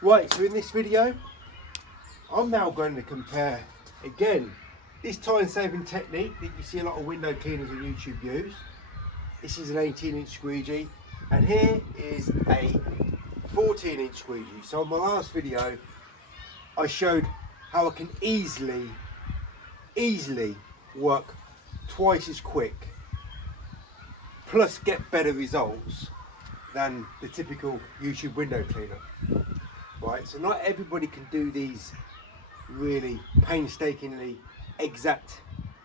Right, so in this video, I'm now going to compare, again, this time-saving technique that you see a lot of window cleaners on YouTube use. This is an 18-inch squeegee, and here is a 14-inch squeegee. So in my last video, I showed how I can easily work twice as quick, plus get better results than the typical YouTube window cleaner. Right, so not everybody can do these really painstakingly exact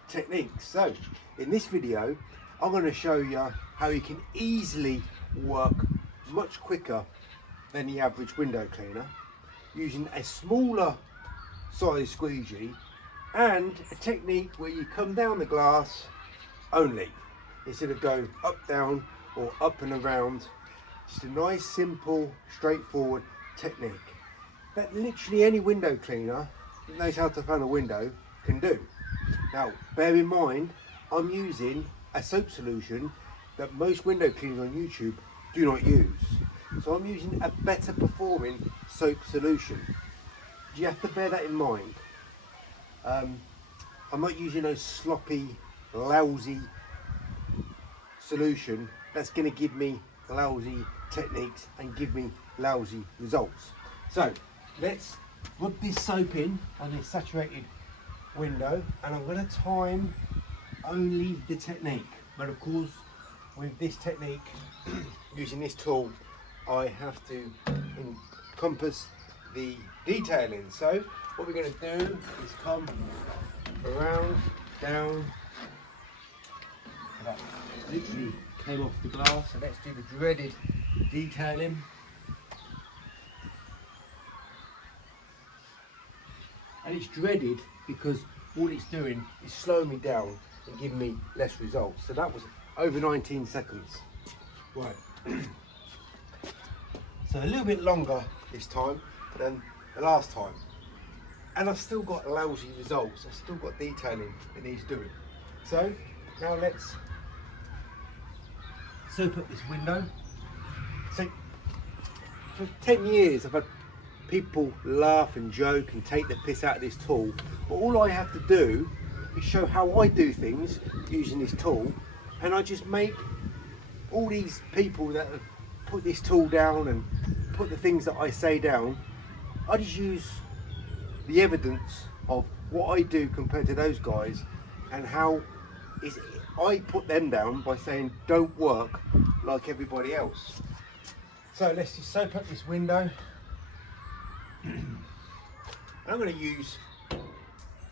techniques. So in this video, I'm going to show you how you can easily work much quicker than the average window cleaner using a smaller size squeegee and a technique where you come down the glass only instead of go up, down or up and around. Just a nice, simple, straightforward technique that literally any window cleaner that knows how to fan a window can do. Now, bear in mind, I'm using a soap solution that most window cleaners on YouTube do not use. So I'm using a better performing soap solution. You have to bear that in mind. I'm not using a sloppy, lousy solution that's going to give me lousy techniques and give me lousy results. So let's rub this soap in on this saturated window, and I'm going to time only the technique. But of course, with this technique, using this tool, I have to encompass the detailing. So what we're going to do is come around, down. That literally came off the glass, so let's do the dreaded detailing. And it's dreaded because all it's doing is slowing me down and giving me less results. So that was over 19 seconds. Right. So a little bit longer this time than the last time. And I've still got lousy results. I've still got detailing that needs doing. So now let's soap up this window. So for 10 years I've had people laugh and joke and take the piss out of this tool, but all I have to do is show how I do things using this tool, and I just make all these people that have put this tool down and put the things that I say down, I just use the evidence of what I do compared to those guys and how is I put them down by saying don't work like everybody else. So let's just soap up this window. I'm going to use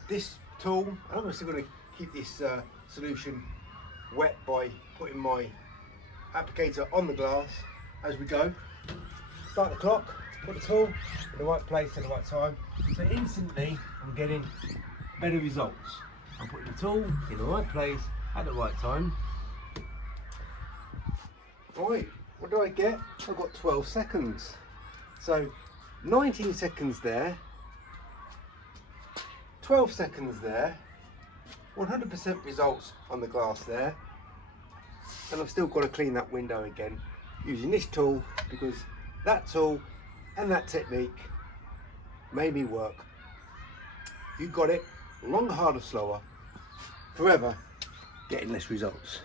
this tool, and I'm still going to keep this solution wet by putting my applicator on the glass as we go. Start the clock, put the tool in the right place at the right time, so instantly I'm getting better results. I'm putting the tool in the right place at the right time. Right, what do I get? I've got 12 seconds. So 19 seconds there, 12 seconds there, 100% results on the glass there, and I've still got to clean that window again using this tool because that tool and that technique made me work. You got it, longer, harder, slower, forever getting less results.